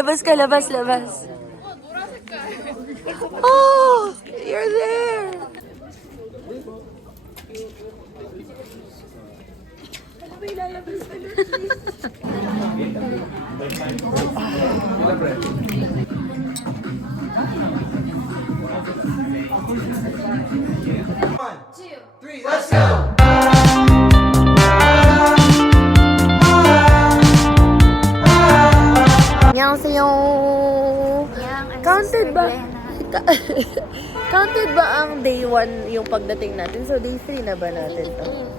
Labas ka, labas, labas. Oh, you're there. 안녕하세요. Counted ba? Counted ba ang day 1 yung pagdating natin? So day 3 na ba natin to?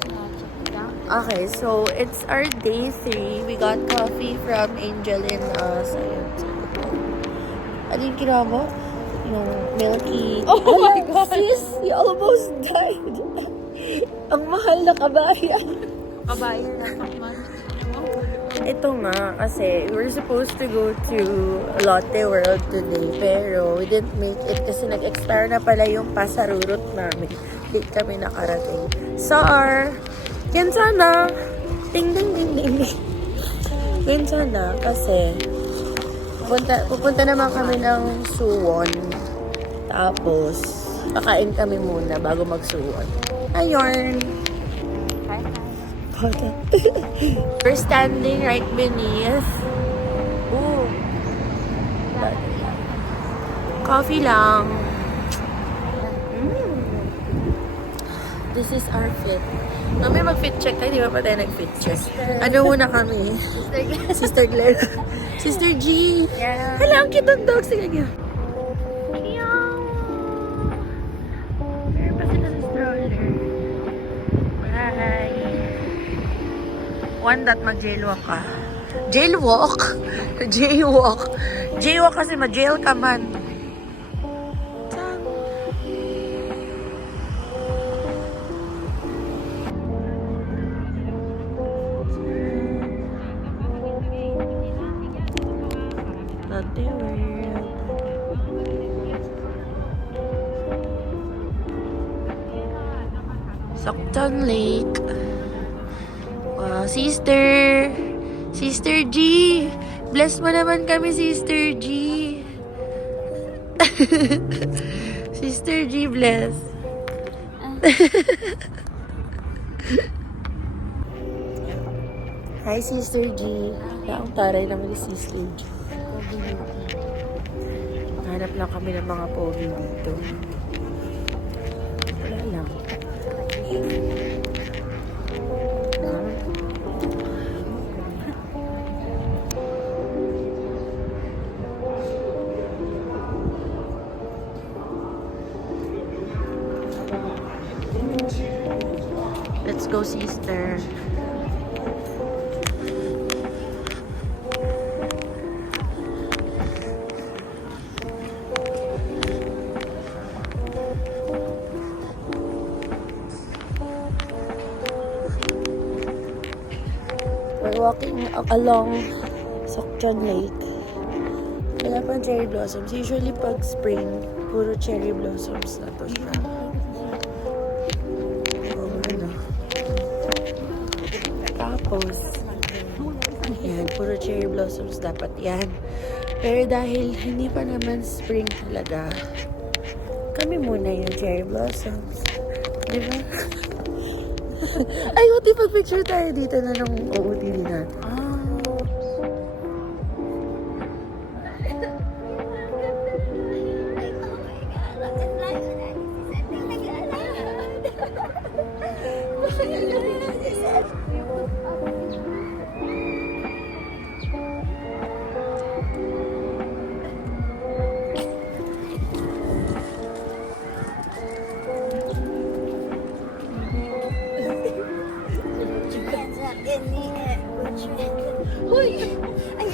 Okay, so it's our day 3. We got coffee from Angel and us. Ano yung kinuha mo? Yung milky. Oh my God! Sis, you almost died. Ang mahal na kabayan. Kabayan na pakman. Ito nga, kasi we were supposed to go to Lotte World today, pero we didn't make it kasi nag-expire na pala yung pasarurot namin. Late kami nakarating. Yan sana. Ding, ding, ding, ding, ding. Yan sana, kasi pupunta naman kami ng Suwon. Tapos, kakain kami muna bago mag-Suwon. Ayun. We're standing right beneath. Ooh. Coffee lang. This is our fit. Mami, mag-fit check tayo. Di ba pa tayo nag-fit check? Ano muna kami? Sister Glenn. Sister G. Yeah. Hala, ang cute ng dog. Sige nga. Meron pa sila sa stroller. Bye. One that mag-jailwalk ka. Jailwalk? Jaywalk. Jaywalk kasi ma-jail ka man. Lotte World. Soktan Lake. Wow, sister! Sister G! Bless mo naman kami, Sister G! Sister G, bless! Hi, Sister G! Ang taray naman ni Sister G. Hanap lang kami ng mga pogi dito. Wala lang. Let's go, sister. We're walking along Sokjan Lake. Wala pang cherry blossoms. Usually pag spring, puro cherry blossoms na to siya. Tapos, yan, puro cherry blossoms dapat yan. Pero dahil hindi pa naman spring talaga, kami muna yung cherry blossoms. Diba? Ay, buti pag-picture tayo dito na nung OOTD natin.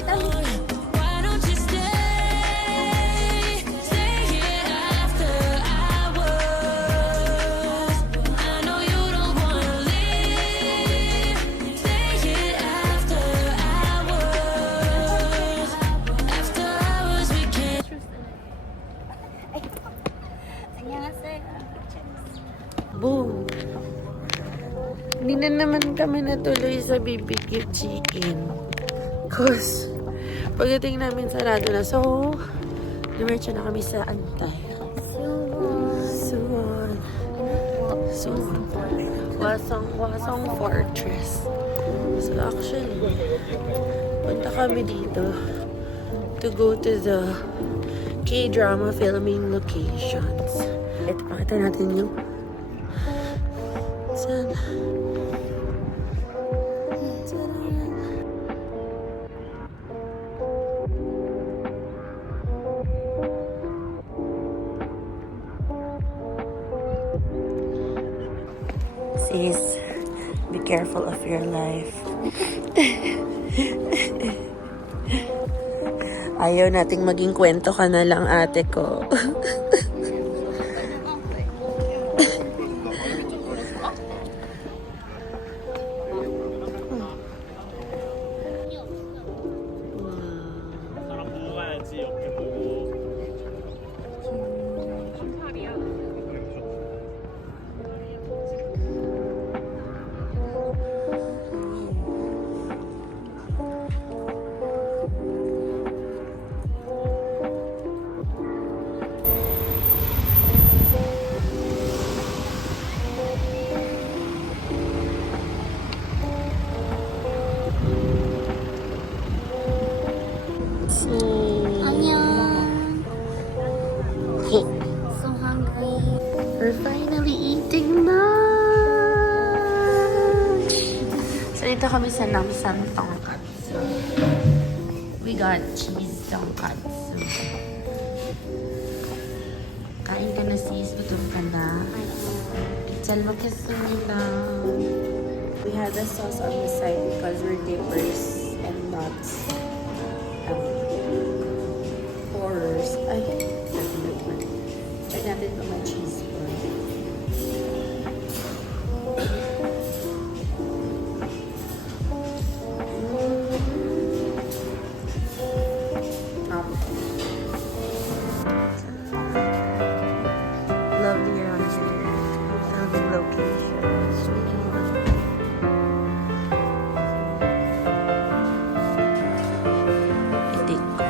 Why don't you stay here after hours? I know you don't wanna leave. Stay here after hours. After hours we can. Boom! Hindi na naman kami natuloy sa BBQ chicken. Cause, Pagdating namin sarado na. So, dumiretso na kami sa Antay. Suwon. Suwon. Wasong Fortress. So actually, punta kami dito to go to the K-drama filming locations. Ito, pakita natin yung saan. Sis, be careful of your life. Ayaw nating maging kwento ka na lang, ate ko. 사람 보고 가야지 옆에 보고 안녕. So hungry. We're finally eating lunch! So, dito kami sa Namsan Tonkatsu. We got cheese tonkatsu. Kain ka na, sis. Gutom ka na. Chal makisumila. We had the sauce on the side because we're dippers and not horrors. Ay, check natin kung may cheese po. Lovely around here. Lovely location. Itik ko.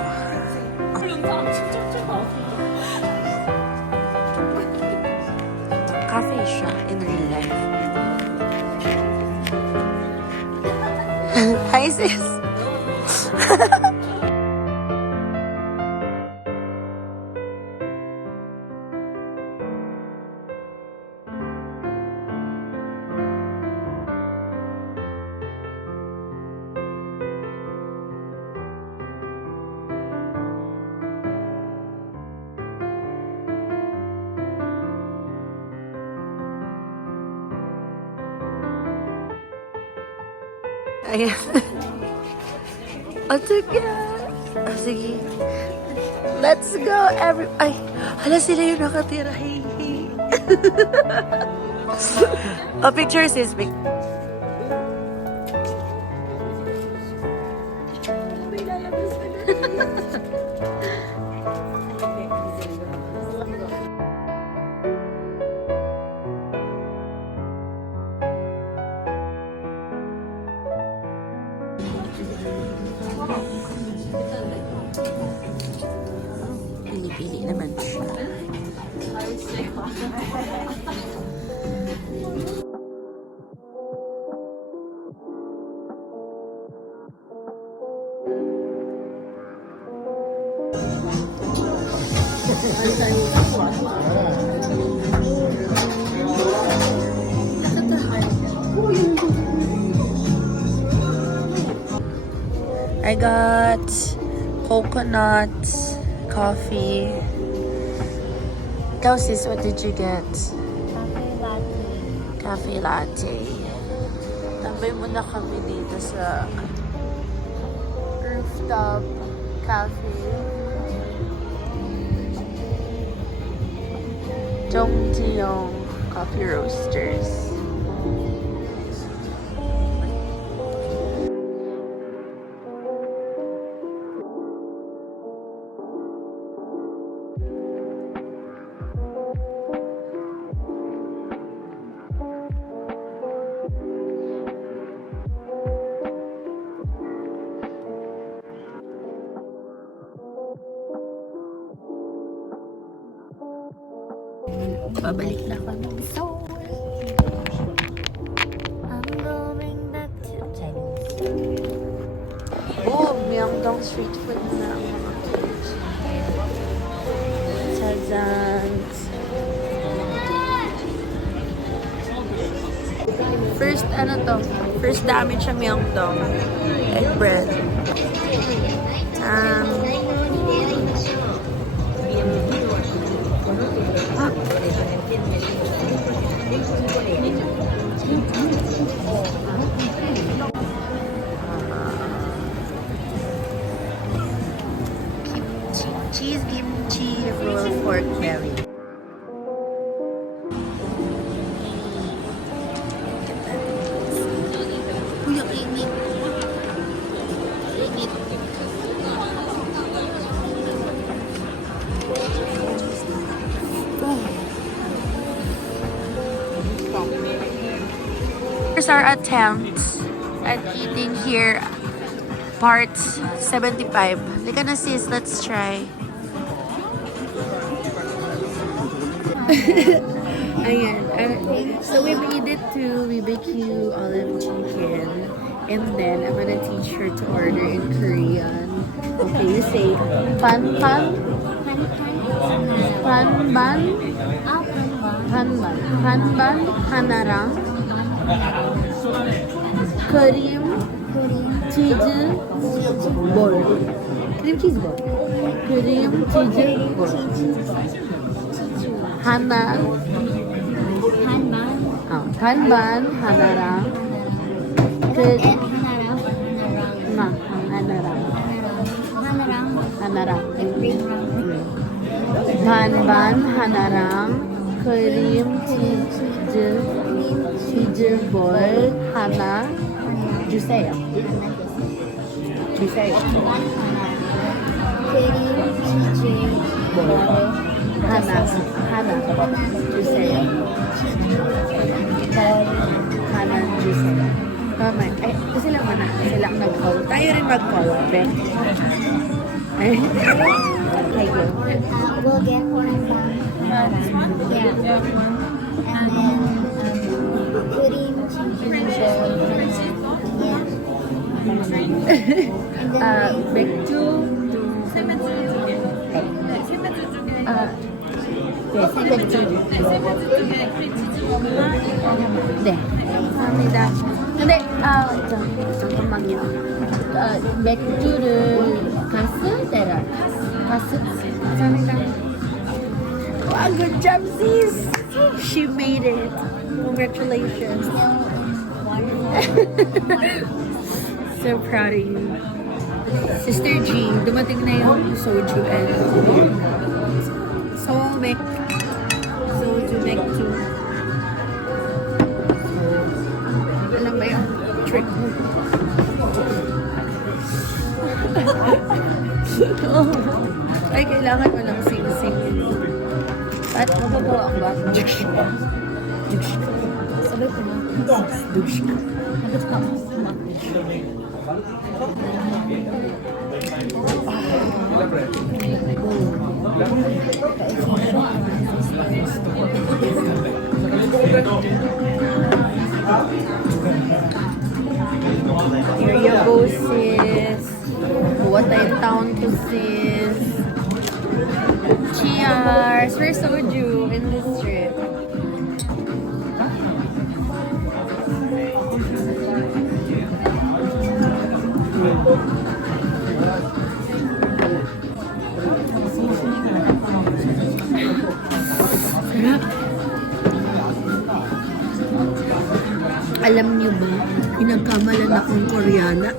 Cafe siya in real life. Hi, sis. Ayan. O, sige. O, sige. Let's go, Ay, hala sila yung nakatira. Hey, hey. O, picture, sis. Pili-pili naman siya. I got coconut coffee. Ikaw, sis, what did you get? Cafe latte. Cafe latte. Tambay muna kami dito sa rooftop cafe. Zhongjiang Coffee Roasters. Babalik na kami. So, I'm going back to Chinese. Oh, Myeongdong street food na ang mga kids. Chazan. First, ano to? First damage sa Myeongdong. Egg bread. Cheese kimchi roll pork belly. Uy, ang init. Init. Here's our attempt at eating here. Part 75. Lika na sis, let's try. Ayan. So we made it to BBQ olive chicken. And then I'm gonna teach her to order in Korean. Okay, you say pan pan pan ban pan ban pan ban 하나랑 크림 치즈 볼 크림 치즈 볼 크림 치즈 볼 하나 반반 하나랑 하나랑 반반 하나랑 크림 치즈 볼 하나 주세요. 하나 주세요. 하나 주세요. Tama. Ay, sila muna. Sila ang nag-call. Tayo rin mag-call. Ben. Ay. Kayo. We'll get one bun. Yeah. And then cream cheese. Yeah. 맥주 네, 감사합니다. 근데 잠깐만요. 맥주를 가스? 감사합니다. Wow, good job, sis! She made it. Congratulations. So proud of you. Sister G, dumating na yung soju and soju 맥주. Alam ba yung trick mo? Ay, kailangan mo lang sing-sing. At mapagawa ko ba? Sabay ko na. Agad ka mo. Here you go, sis. Buwan tayong town to sis. Cheers! Where's soju in this trip? Alam niyo ba, pinagkamalan akong Koreana.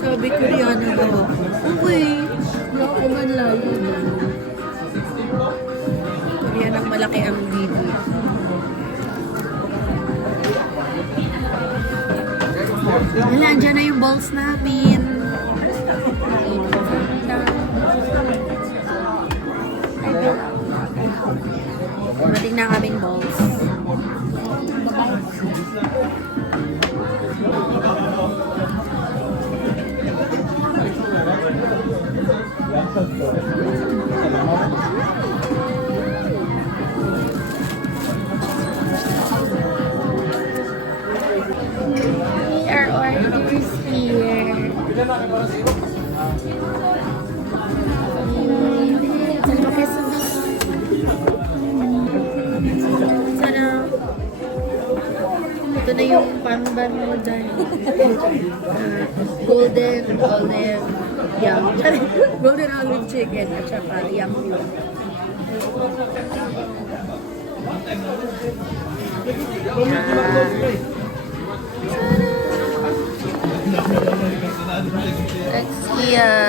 Sabi, Koreana daw ako. Okay. Wala ko man lalo na. Koreanang malaki ang bibi. Wala, andyan na yung balls namin. Mating na kaming balls. Sarap. Ito na yung panban mo dyan. Golden olive yum. Golden olive chicken at saka yum yum. Next yan.